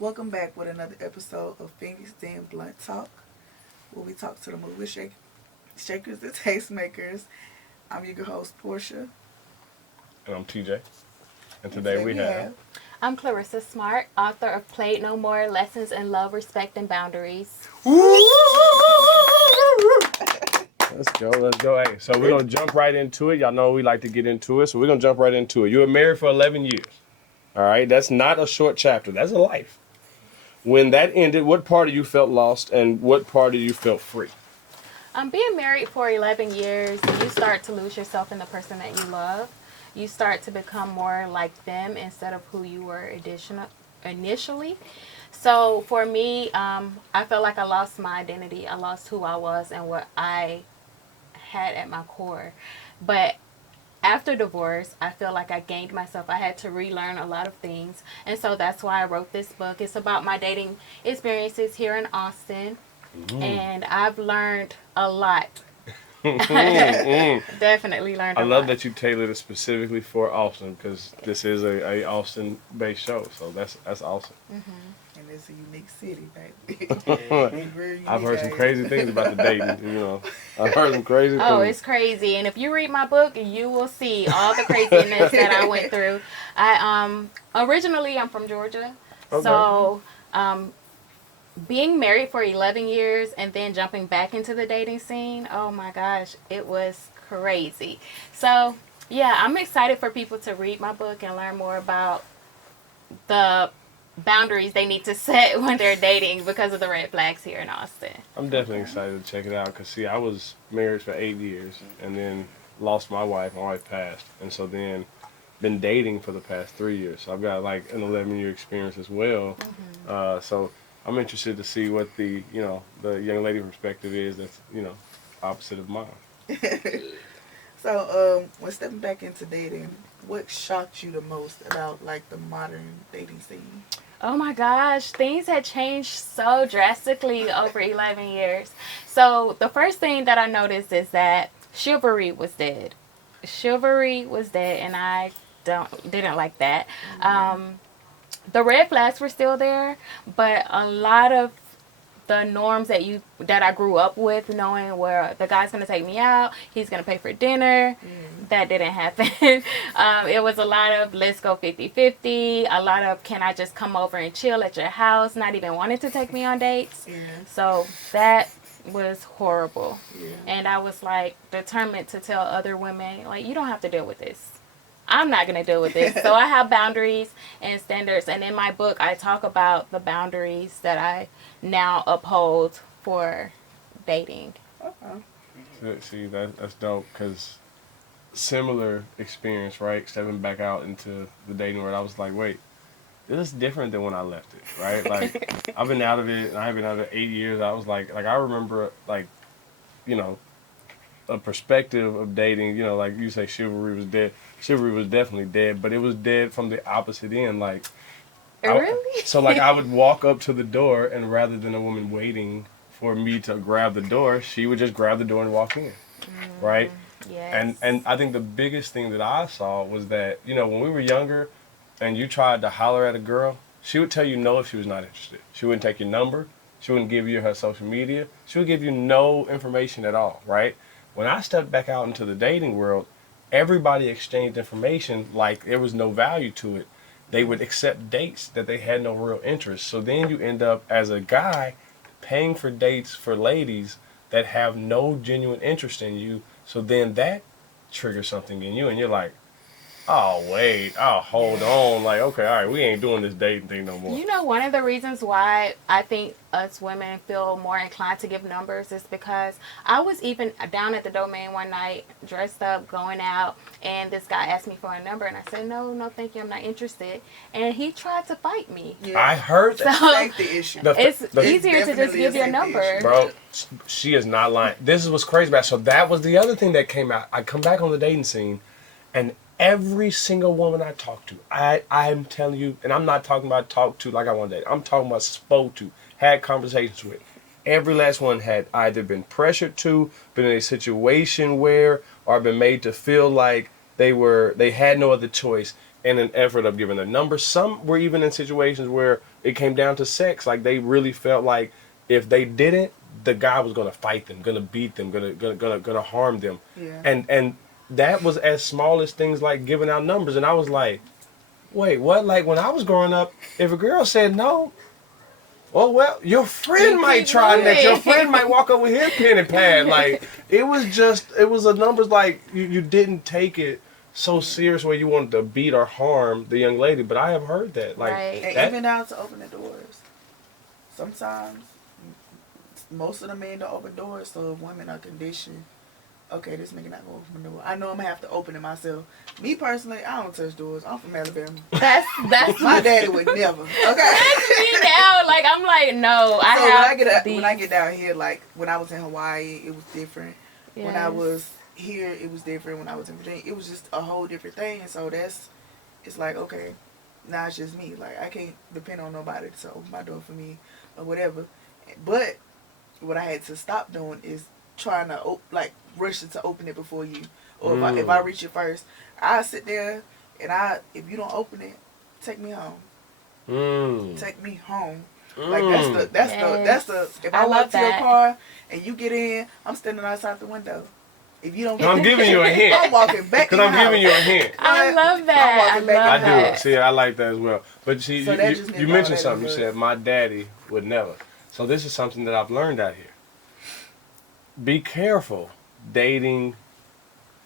Welcome back with another episode of Phoenix Den Blunt Talk, where we talk to the shakers and tastemakers. I'm your host, Portia. And I'm TJ. And And today today we we have. have. I'm Clarissa Smartt, author of Played No More Lessons in Love, Respect, and Boundaries. Let's go. Hey, so we're going to jump right into it. Y'all know we like to get into it, so we're going to jump right into it. You were married for 11 years. All right? That's not a short chapter. That's a life. When that ended, what part of you felt lost and what part of you felt free? Being married for 11 years, you start to lose yourself in the person that you love. You start to become more like them instead of who you were initially. So for me, I felt like I lost my identity. I lost who I was and what I had at my core. But after divorce, I feel like I gained myself. I had to relearn a lot of things. And so that's why I wrote this book. It's about my dating experiences here in Austin. And I've learned a lot. Definitely learned a I lot. love that you tailored it specifically for Austin because this is a Austin-based show, so that's awesome. And it's a unique city, baby. I've heard some crazy things about the dating, I've heard some crazy things. Oh, it's crazy. And if you read my book, you will see all the craziness that I went through. Originally I'm from Georgia. Okay. So being married for 11 years and then jumping back into the dating scene, oh my gosh, it was crazy. So, yeah, I'm excited for people to read my book and learn more about the boundaries they need to set when they're dating because of the red flags here in Austin. I'm definitely excited to check it out because, see, I was married for 8 years and then lost my wife. My wife passed. And so then been dating for the past 3 years. So I've got like an 11-year experience as well. So I'm interested to see what the young lady perspective is that's, opposite of mine. So, when stepping back into dating, what shocked you the most about like the modern dating scene? Oh my gosh, things had changed so drastically over 11 years. So the first thing that I noticed is that chivalry was dead. Chivalry was dead, and I didn't like that. The red flags were still there, but a lot of the norms that I grew up with, knowing where the guy's gonna take me out, he's gonna pay for dinner, that didn't happen. It was a lot of let's go 50-50, a lot of can I just come over and chill at your house, not even wanting to take me on dates. So that was horrible. And I was like determined to tell other women, like, you don't have to deal with this. I'm not going to deal with this. So I have boundaries and standards. And in my book, I talk about the boundaries that I now uphold for dating. See, that's dope because similar experience, right? Stepping back out into the dating world, I was like, wait, this is different than when I left it, right? Like, I've been out of it, and I've been out of it 8 years. I was like I remember, like, a perspective of dating, like you say chivalry was dead. Chivalry was definitely dead, but it was dead from the opposite end. Like, Really? So like I would walk up to the door, and rather than a woman waiting for me to grab the door, she would just grab the door and walk in, right? Yes. And I think the biggest thing that I saw was that, when we were younger and you tried to holler at a girl, she would tell you no if she was not interested. She wouldn't take your number. She wouldn't give you her social media. She would give you no information at all, right? When I stepped back out into the dating world, everybody exchanged information like there was no value to it. They would accept dates that they had no real interest. So then you end up, as a guy, paying for dates for ladies that have no genuine interest in you. So then that triggers something in you, and you're like, oh, wait, oh, hold on. Like, okay, all right, we ain't doing this dating thing no more. You know, one of the reasons why I think us women feel more inclined to give numbers is because I was even down at the domain one night, dressed up, going out, and this guy asked me for a number, and I said, no, thank you, I'm not interested. And he tried to fight me. Yeah. I heard that. So That's the issue. it's The- easier to just definitely give a your safety number. issue. Bro, she is not lying. This is what's crazy about it. So that was the other thing that came out. I come back on the dating scene, and every single woman I talk to, I'm telling you, and I'm not talking about talk to like I want to date. I'm talking about spoke to, had conversations with. Every last one had either been pressured to, been in a situation where, or been made to feel like they had no other choice in an effort of giving a number. Some were even in situations where it came down to sex. Like they really felt like if they didn't, the guy was gonna fight them, gonna beat them, gonna harm them. Yeah. And that was as small as things like giving out numbers. And I was like, wait, what? Like when I was growing up, if a girl said no, oh well, your friend might try next. Your friend might walk up with his pen and pad. Like it was a numbers. Like you didn't take it so serious where you wanted to beat or harm the young lady. But I have heard that. Like Right. And that, even down to open the doors. Sometimes, most of the men don't open doors, so if women are conditioned, okay, this nigga not gonna open the door. I know I'm gonna have to open it myself. Me personally, I don't touch doors. I'm from Alabama. That's My daddy would never. Okay. That's me now. Like I'm like, no, I So have when I get down here, like when I was in Hawaii, it was different. When I was here, it was different. When I was in Virginia, it was just a whole different thing. And so it's like, okay, now it's just me. Like I can't depend on nobody to open my door for me or whatever. But what I had to stop doing is trying to rush it to open it before you. Or if I reach it first, I sit there and if you don't open it, take me home. Take me home. Like that's the if I walk to your car and you get in, I'm standing outside the window. If you don't, I'm giving you a hint. I'm walking back. Because I'm giving you a hint. I love that. I'm walking back. I do. See, I like that as well. But see, So you mentioned something. You said my daddy would never. So this is something that I've learned out here. Be careful dating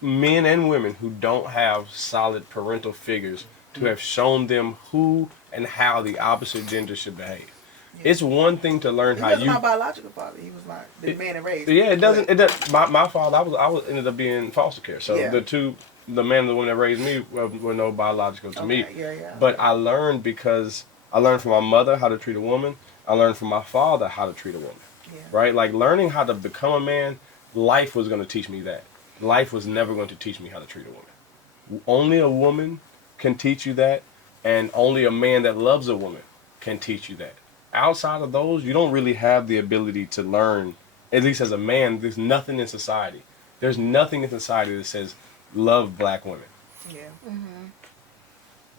men and women who don't have solid parental figures to have shown them who and how the opposite gender should behave. Yeah. It's one thing to learn how you. My biological father. He was like the man that raised. Yeah, it doesn't. It does. My father, I was ended up being foster care. So the man and the woman that raised me were no biological to me. Yeah. But I learned because I learned from my mother how to treat a woman. I learned from my father how to treat a woman. Yeah. Right? Like learning how to become a man, life was going to teach me that. Life was never going to teach me how to treat a woman. Only a woman can teach you that, and only a man that loves a woman can teach you that. Outside of those, you don't really have the ability to learn, at least as a man. There's nothing in society. There's nothing in society that says love black women. Yeah. Mm-hmm.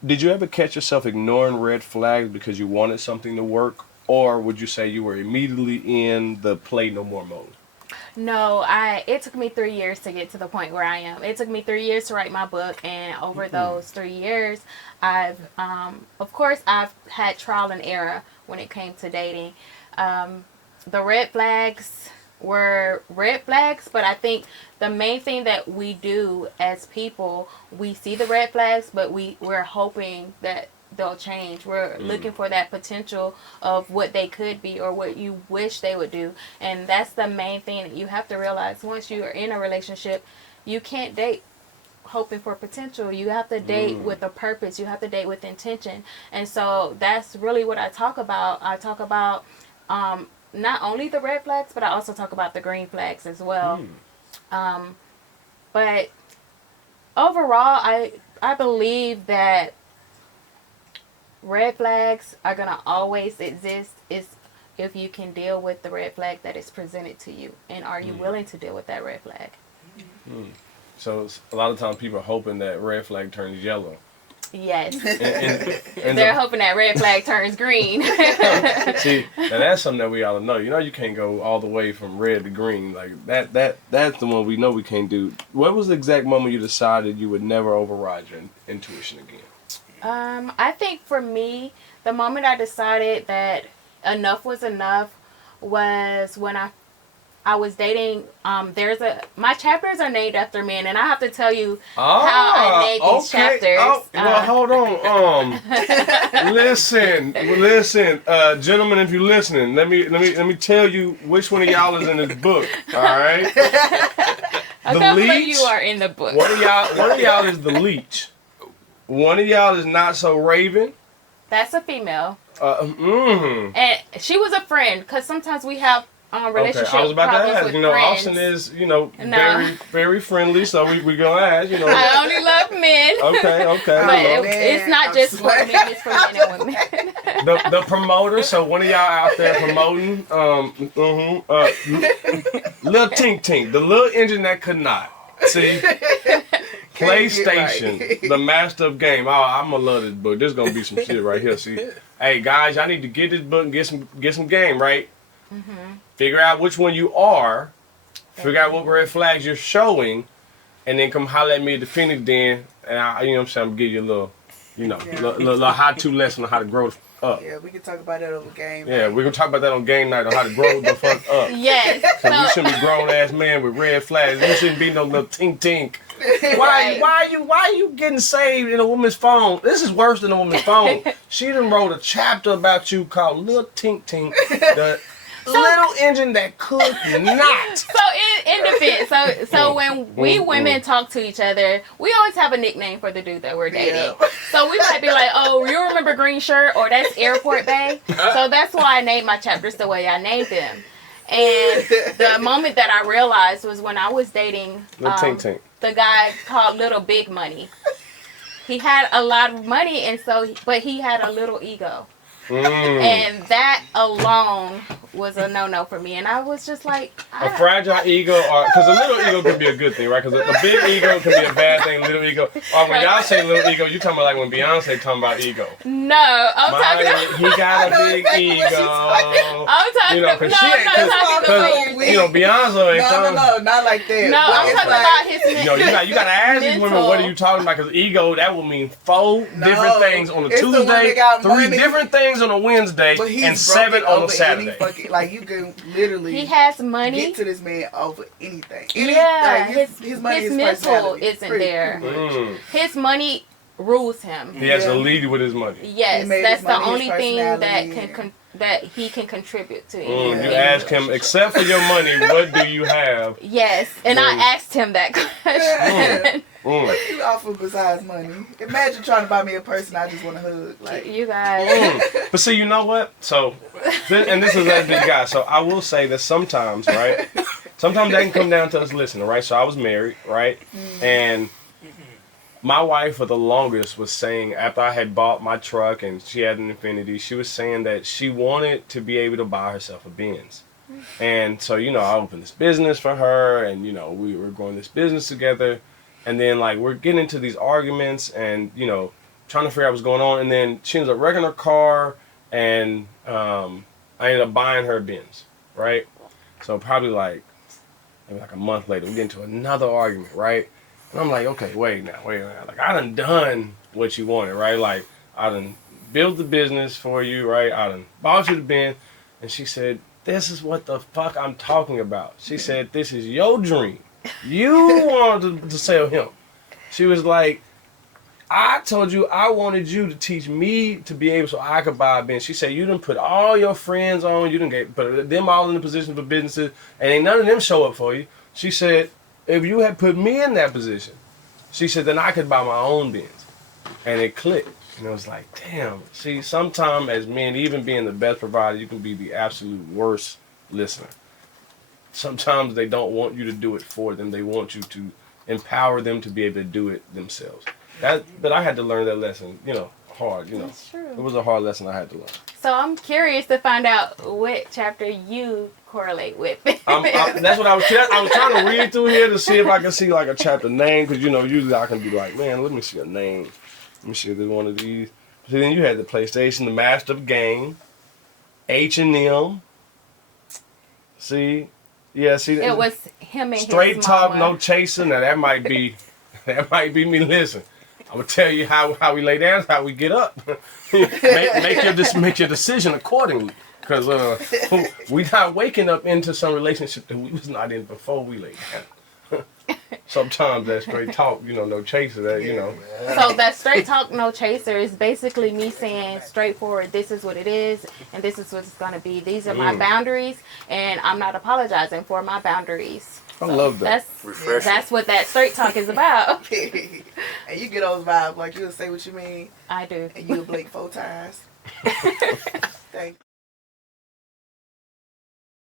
Did you ever catch yourself ignoring red flags because you wanted something to work, or would you say you were immediately in the play no more mode? No, it took me 3 years to get to the point where I am. It took me 3 years to write my book, and over those 3 years, I've had trial and error when it came to dating. The red flags were red flags, but I think the main thing that we do as people, we see the red flags, but we're hoping that they'll change. We're looking for that potential of what they could be or what you wish they would do. And that's the main thing that you have to realize. Once you are in a relationship, you can't date hoping for potential. You have to date with a purpose. You have to date with intention. And so that's really what I talk about. I talk about not only the red flags, but I also talk about the green flags as well. But overall, I believe that red flags are going to always exist if you can deal with the red flag that is presented to you. And are you willing to deal with that red flag? So a lot of times people are hoping that red flag turns yellow. Yes. And they're hoping that red flag turns green. See, and that's something that we all know. You know, you can't go all the way from red to green. Like that's the one we know we can't do. What was the exact moment you decided you would never override your intuition again? I think for me, the moment I decided that enough was enough was when I was dating. My chapters are named after men, and I have to tell you how I named these chapters. Oh, well, hold on. Listen, gentlemen, if you're listening, let me tell you which one of y'all is in this book. All right. A couple of you are in the book. One of y'all is the leech. One of y'all is not so Raven. That's a female. And she was a friend, because sometimes we have relationship I was about to ask. with Austin friends. is, very, very friendly, so we gonna ask. I only love men. Okay. But it's not just for men; it's for men and women. The promoter. So one of y'all out there promoting. Little Tink Tink, the little engine that could not see. PlayStation, the master of game. Oh, I'm gonna love this book. There's gonna be some shit right here. See, hey guys, y'all need to get this book and get some game, right? Figure out which one you are. Figure out what red flags you're showing, and then come holler at me at the finish then, and you know what I'm saying, I'm gonna give you a little, little how-to lesson on how to grow up. Yeah, we can talk about that over game. Yeah, we're gonna talk about that on game night on how to grow the fuck up. Yes. So we shouldn't be grown ass men with red flags. We shouldn't be no little tink tink. Why are you getting saved in a woman's phone? This is worse than a woman's phone. She done wrote a chapter about you called Little Tink Tink, the little engine that could not. So in defense, so when we women talk to each other, we always have a nickname for the dude that we're dating. Yeah. So we might be like, oh, you remember Green Shirt, or that's Airport Bay. So that's why I named my chapters the way I named them. And the moment that I realized was when I was dating Tink Tink. the guy called Little Big Money. He had a lot of money, and but he had a little ego. And that alone was a no-no for me. And I was just like... A fragile ego, because a little ego can be a good thing, right? Because a big ego can be a bad thing, little ego. Or when y'all say little ego, you talking about like when Beyonce talking about ego. No, I'm talking about... He got a big ego. I'm talking about... No, I'm not talking about... Beyonce ain't talking... No, not like that. No, I'm talking about his... You got to ask these women, what are you talking about? Because ego, that will mean 4 different things on a Tuesday, 3 different things on a Wednesday, and 7 on a Saturday. Like you can literally he has money. Get to this man over anything. Yeah, like his money, his his mental isn't there. His money rules him. He has to lead with his money. Yes, that's the only thing that he can contribute to. You ask him, except for your money, what do you have? Yes, and I asked him that question. What do you offer besides money? Imagine trying to buy me a person I just want to hug. Like you guys. But see, you know what? So, and this is that big guy. So I will say that sometimes, right? Sometimes that can come down to us listening, right? So I was married, right? And my wife for the longest was saying, after I had bought my truck and she had an Infiniti, she was saying that she wanted to be able to buy herself a Benz. And so, I opened this business for her, and, we were growing this business together. And then, like, we're getting into these arguments and, trying to figure out what's going on. And then she ends up wrecking her car, and I ended up buying her a Benz, right? So probably maybe a month later, we get into another argument, right? And I'm like, okay, wait now. Like, I done what you wanted, right? Like, I done built the business for you, right? I done bought you the Benz. And she said, this is what the fuck I'm talking about. She said, this is your dream. You wanted to sell him. She was like, I told you I wanted you to teach me to be able so I could buy a Benz. She said, you done put all your friends on, you done put them all in the position for businesses, and ain't none of them show up for you. She said, if you had put me in that position, she said, then I could buy my own Benz. And it clicked. And it was like, damn. See, sometimes as men, even being the best provider, you can be the absolute worst listener. Sometimes they don't want you to do it for them. They want you to empower them to be able to do it themselves. But I had to learn that lesson, hard, That's true. It was a hard lesson I had to learn. So I'm curious to find out what chapter you correlate with. That's what I was trying to read through here to see if I can see like a chapter name, because usually I can be like, man, let me see a name. Let me see if there's one of these. So then you had the PlayStation, the Master of Game, H&M. See? Yeah, see, it was him and straight his talk, mama. no chasing. Now that might be me. Listen, I'm gonna tell you how we lay down, how we get up. make your decision accordingly, because we not waking up into some relationship that we was not in before we laid down. Sometimes that straight talk, no chaser. So that straight talk, no chaser is basically me saying straightforward, this is what it is, and this is what it's going to be. These are my boundaries, and I'm not apologizing for my boundaries. I love that. That's what that straight talk is about. And you get those vibes, like you'll say what you mean. I do. And you'll blink 4 times. Thank you.